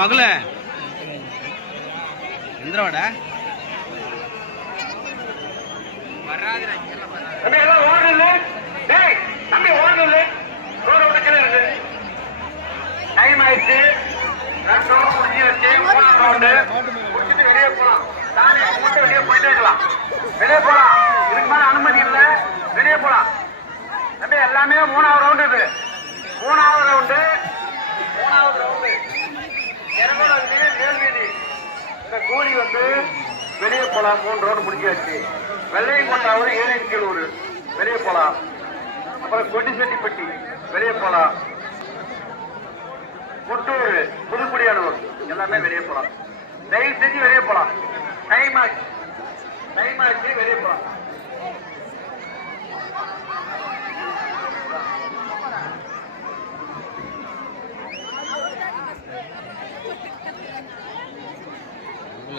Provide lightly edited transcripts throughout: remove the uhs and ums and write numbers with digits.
மகள எந்திரவாடா டைம் ஆயிடுச்சு. வெளியே போலாம். தானே கூட்டு வெளியே போயிட்டே இருக்கலாம். வெளியே போலாம். இதுக்கு மேல அனுமதி இல்லை. வெளியே போலாம். தம்பி எல்லாமே மூணாவது ரவுண்டு. இது மூணாவது ரவுண்டு. இந்த கூலி வெளியே போலாம். 3 ரவுண்டு முடிஞ்சாச்சு. வெள்ளையும் கொண்டாவது ஏழையின் கீழூர் வெளியே போலாம். அப்புறம் கொட்டிசெட்டிப்பட்டி வெளியே போலாம். புத்தூர் புதுக்குடியானூர் எல்லாமே வெளியே போலாம். தயவு செஞ்சு வெளியே போலாம். டைம் ஆச்சு வெளியே போலாம்.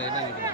என்ன